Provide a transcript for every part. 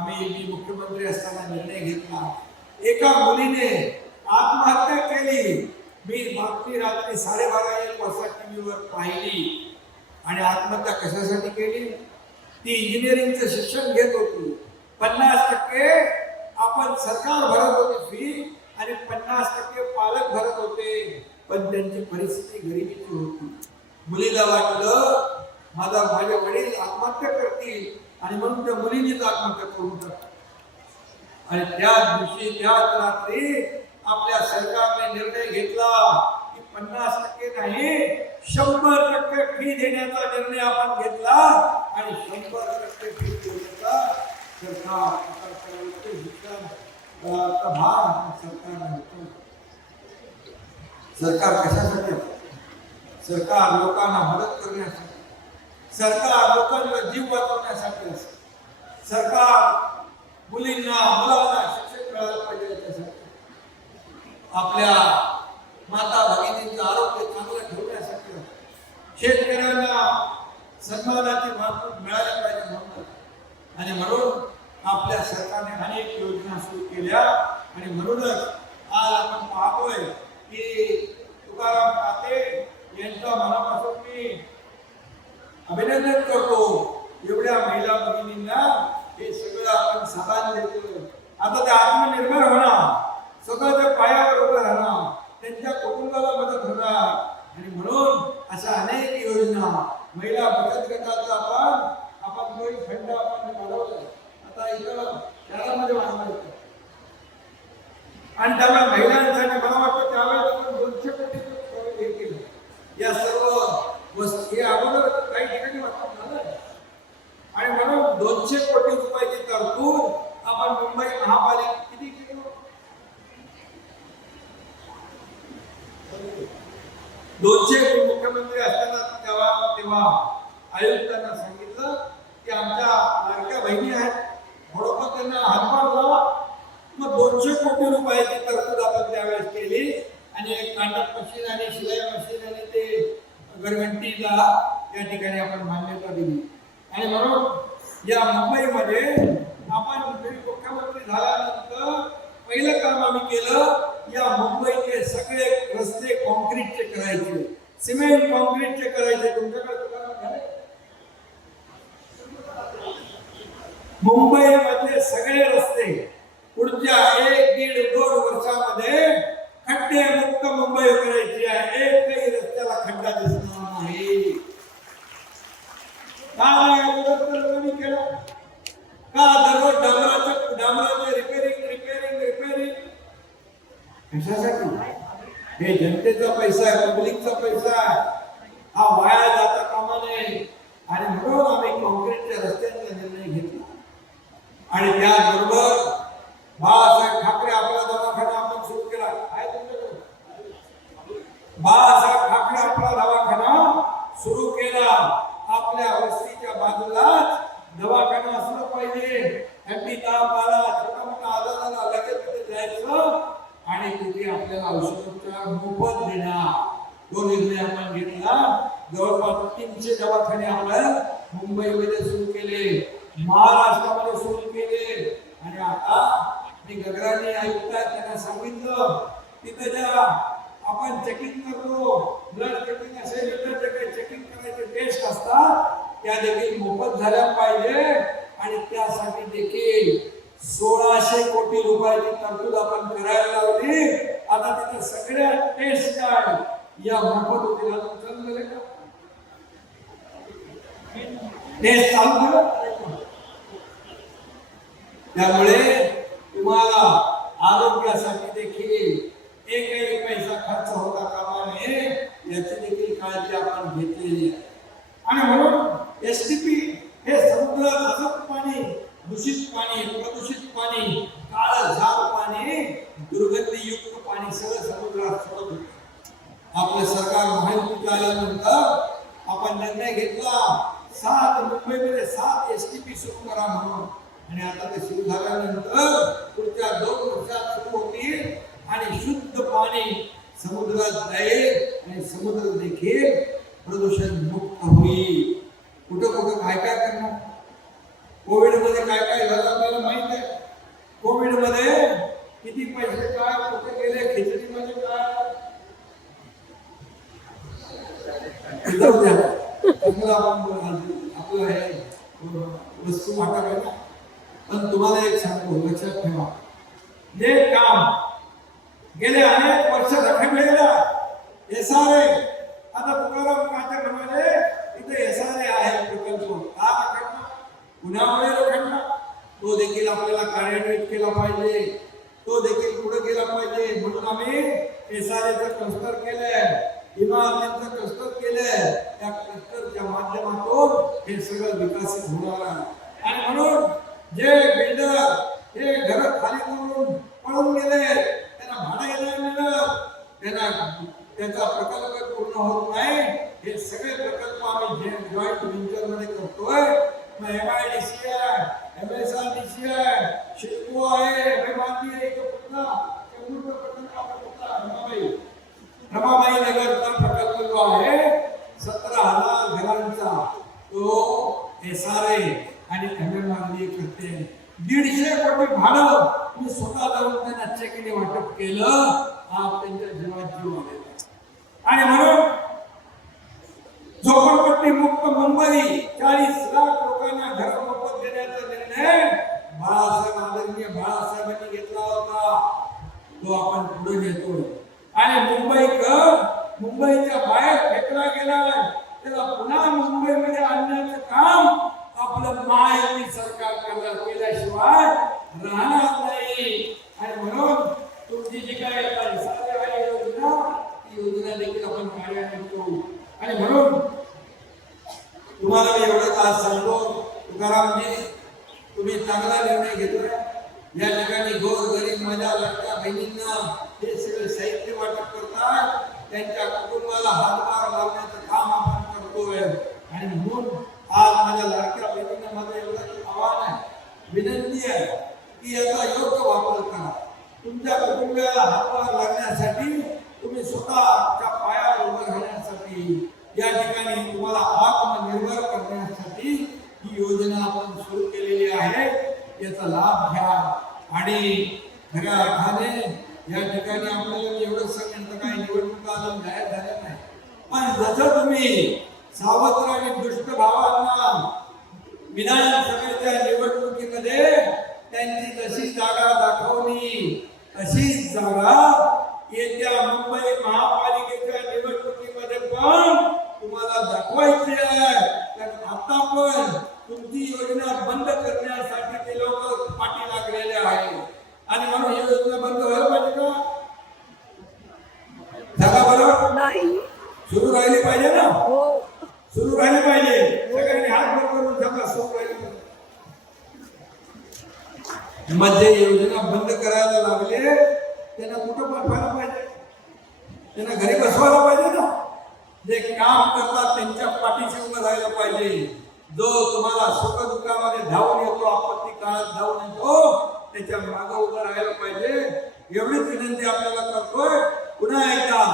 आम्ही मी मुख्यमंत्री असताना निर्णय घेतला. एका मुलीने आत्महत्या केली. मी मागची रात्री साडेबारा एक वाजता टी व्हीवर पाहिली. आणि आत्महत्या कशासाठी केली? ती इंजिनिअरिंगचं शिक्षण घेत होती. पन्नास टक्के आपण सरकार भरत होते फी आणि पन्नास टक्के पालक भरत होते. पण त्यांची परिस्थिती गरिबीची होती. मुलीला वाटलं माझा माझे वडील आत्महत्या करतील आणि म्हणून त्या मुलीनेच आत्महत्या करून टाकली. आणि त्याच दिवशी त्याच रात्री आपल्या सरकारने निर्णय घेतला की पन्नास टक्के नाही शंभर टक्के फी देण्याचा निर्णय आपण घेतला आणि शंभर टक्के फी देण्याचा सरकार भार सरकारने सरकार कशासाठी सरकार लोकांना मदत करण्यासाठी. सरकार लोकांचा जीव वाचवण्यासाठी असतं. सरकार मुलींना मुलांना शिक्षण मिळालं पाहिजे याच्यासाठी. आपल्या माता भगिनींचं आरोग्य चांगलं ठेवण्यासाठी शेतकऱ्यांना सन्मानाची वाहतूक मिळाली पाहिजे म्हणून. आणि म्हणून आपल्या सरकारने अनेक योजना सुरू केल्या. आणि म्हणूनच आज आपण पाहतोय की तुकाराम पाते यांच्या मनापासून मी अभिनंदन करतो. एवढ्या महिला भगिनींना हे सगळं आपण साधन देतो आता ते आत्मनिर्भर होणार. स्वतःच्या पायावर उभं राहणार. त्यांच्या कुटुंबाला मदत होणार. आणि म्हणून अशा अनेक योजना महिला बचत गटाचा आपण आपण दोन खंड आपण वाढवलं आता इथं शहरामध्ये बनवायचं आणि त्यामुळे महिलांसाठी मला वाटतं त्यावेळेस आपण दोनशे कोटी हे केलं या सर्व वस्तू हे अगोदर काही ठिकाणी वाटप झालं आणि म्हणून दोनशे कोटी रुपयाची तरतूद आपण मुंबई महापालिका किती केली हो? दोनशे मुख्यमंत्री असताना तेव्हा तेव्हा आयुक्तांना सांगितलं की आमच्या लाडक्या बहिणी आहेत. म्हणून त्यांना हातभार लावा मग दोनशे कोटी रुपयाची तरतूद आपण त्यावेळेस केली. आणि एक काटक मशीन आणि शिलाई मशीन आणि ते घरघंटीला त्या ठिकाणी आपण मान्यता दिली. आणि म्हणून या मुंबईमध्ये आपण मुख्यमंत्री झाल्यानंतर पहिलं काम आम्ही केलं या मुंबईचे सगळे कॉन्क्रीटचे करायचे. सिमेंट कॉन्क्रीटचे करायचे. तुमच्याकडे मुंबई मध्ये मुंबईमधले सगळे रस्ते पुढच्या एक दीड दोन वर्षामध्ये खड्डे मुक्त मुंबई करायची आहे एकही रस्त्याला खड्डा दिसणार नाही का नाही अगोदर तर लोकांनी केलं का दररोज डांबराचं डांबराचं रिपेरिंग रिपेरिंग रिपेरिंग कशासाठी हे जनतेचा पैसा आहे पब्लिकचा पैसा आहे हा वाया जाता कामा नये आणि म्हणून आम्ही कॉन्क्रीटच्या रस्त्यांचा निर्णय घेतला आणि त्याचबरोबर बाळासाहेब ठाकरे आपला दवाखाना आपण सुरू केला आहे तुमच्याकडे बाळासाहेब ठाकरे आपला दवाखाना सुरू केला आपल्या वस्तीच्या बाजूलाच दवाखाना असलं पाहिजे थंडी ताप आला छोटा मोठा आजार आला लगेच तिथे जायचं आणि तिथे आपल्याला औषधोपचार मोफत देणार तो निर्णय आपण घेतला. जवळपास तीनशे दवाखाने आपण मुंबईमध्ये सुरू केले. महाराष्ट्रामध्ये सुरू केले. आणि आता मी गगराने आयुक्त त्यांना सांगितलं तिथे जा. आपण चेकिंग करतो. ब्लड चेकिंग असेल इतर जे काही चेकिंग करायचे टेस्ट असतात त्या देखील मोफत झाल्या पाहिजे. आणि त्यासाठी देखील सोळाशे कोटी रुपयाची तरतूद आपण करायला लावली आता तिथे सगळ्या टेस्ट काय या मोफत होतील आता चालू का ते चालू त्यामुळे तुम्हाला आरोग्यासाठी देखील एकही पैसा खर्च होता कामा नये याची देखील काळजी आपण घेतलेली आहे आणि म्हणून एस टी पी हे समुद्रात असत पाणी दूषित पाणी प्रदूषित पाणी काळं झाड पाणी दुर्गंधीयुक्त पाणी सगळं समुद्रात सोडत होतं आपले सरकार महायुतीत आल्यानंतर आपण निर्णय घेतला. सात मुंबईमध्ये सात एस टी पी सुरू करा म्हणून. आणि आता ते सुरू झाल्यानंतर पुढच्या दोन वर्षात सुरू होतील. आणि शुद्ध पाणी समुद्रात जाईल आणि समुद्र देखील प्रदूषण मुक्त होईल. कुठं कुठं काय काय करणार कोविडमध्ये काय काय झालं आपल्याला माहीत आहे कोविडमध्ये किती पैसे सुद्धा आपण आपलं हे अं, वस्तू वाटप आहे ना पण तुम्हाला एक सांगतो लक्षात ठेवा. जे काम गेले अनेक वर्ष रखडलेलं एस आर ए आता तुकाराम काटे इथे एस आर ए आहे प्रकल्प का रखडला? पुण्यामुळे रखडला. तो देखील आपल्याला कार्यान्वित केला पाहिजे. तो देखील पुढे गेला पाहिजे. म्हणून आम्ही एस आर एचं क्लस्टर केलंय इमारतींचं क्लस्टर केलंय. त्या क्लस्टरच्या माध्यमातून हे सगळं विकसित होणार आहे. आणि म्हणून जे बिल्डर हे घर खाली करून पळून गेले. त्यांना भाडं नाही मिळत त्यांना त्याचा प्रकल्प पूर्ण होत नाही. हे सगळे प्रकल्प आम्ही जॉईंट व्हेंचरमध्ये करतोय. मग एम आय डी सी आहे M S R D C आहे शिल्पो आहे रमाबाई आहे तो प्रकल्प रमाबाई. रमाबाई नगरचा प्रकल्प जो आहे सतरा हजार घरांचा. तो एस आर ए आणि तमिळनाडू करते. दीडशे कोटी भाडं. मी स्वतः जाऊन त्यांना चेकने वाटप केलं. हा त्यांच्या जीवात जीव आलेला आणि म्हणून झोपडपट्टी मुक्त मुंबई चाळीस लाख लोकांना घर मोफत देण्याचा निर्णय बाळासाहेब आदरणीय बाळासाहेबांनी घेतला होता तो आपण पुढे नेतोय आणि मुंबईकर मुंबईच्या बाहेर फेकला गेलाय त्याला पुन्हा मुंबईमध्ये आणण्याचं काम आपलं महायुती सरकार करणार केल्याशिवाय राहणार नाही. आणि म्हणून तुमची जी काय सातव्या योजना ती योजना देखील आपण कार्यान्वित करू आणि म्हणून तुम्हाला मी एवढंच आज सांगतो तुकारामजी तुम्ही चांगला निर्णय घेतोय. या ठिकाणी गोर गरीब माझ्या लाडक्या बहिणींना हे सगळे साहित्य वाटप करतात. त्यांच्या कुटुंबाला हातभार लावण्याचं काम आपण करतोय. आणि म्हणून आज माझ्या लाडक्या बहिणींना माझं एवढं आव्हान आहे. विनंती आहे की याचा योग्य वापर करा. तुमच्या कुटुंबाला हातभार लागण्यासाठी तुम्ही स्वतःच्या पायावर उभं राहण्यासाठी या ठिकाणी तुम्हाला आत्मनिर्भर करण्यासाठी ही योजना आपण सुरू केलेली आहे. याचा लाभ घ्या. आणि खऱ्या अर्थाने या ठिकाणी आपल्याला एवढं सांगेन काही निवडणुका अजून जाहीर झाल्या नाही. पण जसं तुम्ही सावत्र आणि दुष्ट भावांना विधानसभेच्या निवडणुकीमध्ये त्यांची जशी जागा दाखवली. तशीच जागा येत्या मुंबई महापालिकेच्या निवडणुकीमध्ये पण तुम्हाला दाखवायची आहे. कारण आता पण तुमची योजना बंद करण्यासाठी ते लोक पाठी लागलेले आहे आणि म्हणून ही योजना बंद व्हायला पाहिजे का? सांगा बरं? नाही. सुरू राहिली पाहिजे ना? हो. सुरू राहिले पाहिजे. सगळ्यांनी हात करून सांगा सुरू राहिले. मध्ये योजना बंद करायला लागले त्यांना कुठं पाठवायला पाहिजे? त्यांना घरी बसवायला पाहिजे ना? जे काम करतात त्यांच्या पाठीशी उभं राहायला पाहिजे. जो तुम्हाला सुख दुःखामध्ये धावून येतो आपत्ती काळात धावून येतो त्याच्या मागं उभं राहायला पाहिजे. एवढीच विनंती आपल्याला करतोय. पुन्हा एकदा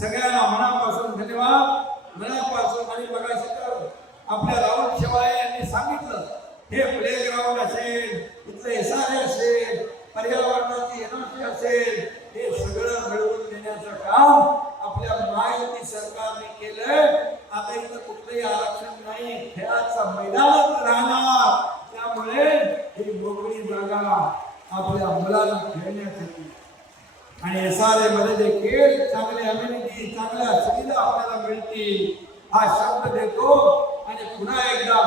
सगळ्यांना मनापासून धन्यवाद. मनापासून आणि बघा तर आपल्या राहुल शिवाय यांनी सांगितलं हे प्ले ग्राउंड असेल इथले असेल पर्यावरणाची एनर्जी असेल हे सगळं मिळवून देण्याचं काम आपल्या महायुती सरकारने केलंय. आता इथं कुठलंही आरक्षण नाही खेळाचा मैदानच राहणार. त्यामुळे ही मोकळी जागा आपल्या मुलांना खेळण्यासाठी. आणि एस आरमध्ये देखील चांगले अम्युनिटी चांगल्या सुविधा आपल्याला मिळतील हा शब्द देतो. आणि पुन्हा एकदा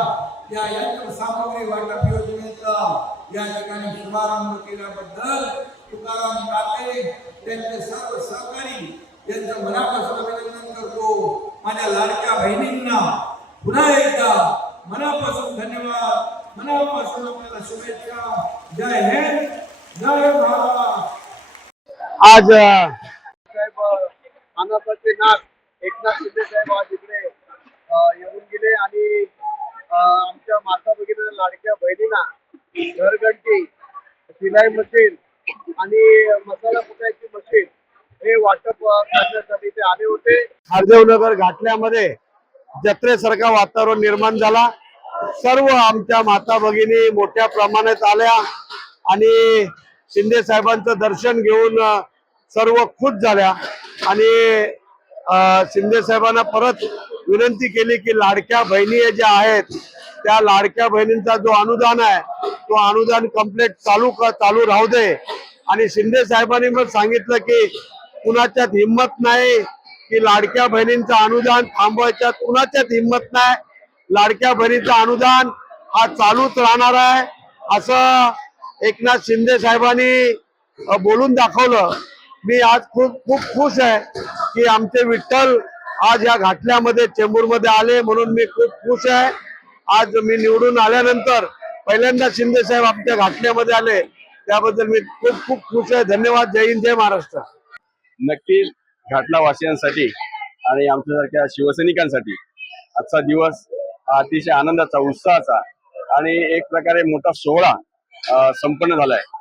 या यंत्र सामग्री वाटप योजनेचा या ठिकाणी शुभारंभ केल्याबद्दल तुकाराम काटे त्यांचे सर्व सहकारी यांचं मनापासून अभिनंदन करतो. माझ्या लाडक्या बहिणींना पुन्हा एकदा मनापासून धन्यवाद. मनापासून आपल्याला शुभेच्छा. जय हिंद. जय भारत. आज अ, साहेब मानाचे नाथ एकनाथ शिंदे साहेब आज इकडे अ, येऊन गेले आणि अ, आमच्या माता भगिनी लाडक्या बहिणींना घरघंटी शिलाई मशीन आणि मसाला कुटायची मशीन हे वाटप करण्यासाठी ते आले होते. हरदेवनगर घाटल्यामध्ये जत्रेसारखा वातावरण निर्माण झाला. सर्व आमच्या माता भगिनी मोठ्या प्रमाणात आल्या आणि शिंदे साहेबांचं दर्शन घेऊन सर्व खुश झाल्या. आणि शिंदे साहेबांना परत विनंती केली की लाडक्या बहिणी ज्या आहेत त्या लाडक्या बहिणींचा जो अनुदान आहे तो अनुदान कंप्लीट चालू क- चालू राहू दे. आणि शिंदे साहेबांनी मग सांगितलं की कुणाच्यात हिंमत नाही की लाडक्या बहिणींचं अनुदान थांबवायच्यात कुणाच्यात हिंमत नाही. लाडक्या बहिणीचं अनुदान हा चालूच राहणार आहे. असं एकनाथ शिंदे साहेबांनी बोलून दाखवलं. मी आज खूप खूप खुश आहे की आमचे विठ्ठल आज या घाटल्यामध्ये चेंबूरमध्ये आले म्हणून मी खूप खुश आहे. आज मी निवडून आल्यानंतर पहिल्यांदा शिंदे साहेब आमच्या घाटल्यामध्ये आले. त्याबद्दल मी खूप खूप खुश आहे. धन्यवाद. जय हिंद जय महाराष्ट्र. नक्कीच घाटला वासियांसाठी आणि आमच्यासारख्या शिवसैनिकांसाठी आजचा दिवस अतिशय आनंदाचा उत्साहाचा आणि एक प्रकारे मोठा सोहळा संपन्न झालाय.